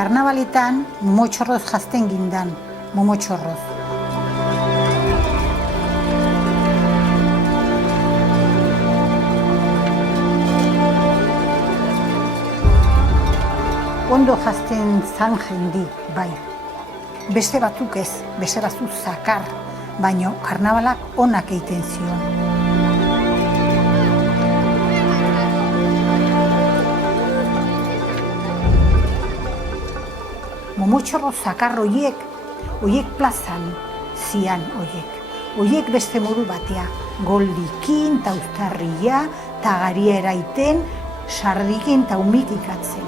Karnabaletan momotxorroz jazten gindan, momotxorroz. Ondo jazten zan jendi, bai. Beste batzuk ez, beste batzuk zakar, baina karnabalak onak egiten zion. Momotxorro zakar horiek plazan zian horiek. Horiek beste modu batea, goldikin, ta uztarria, ta garia eraiten, sardikin ta humikikatzen.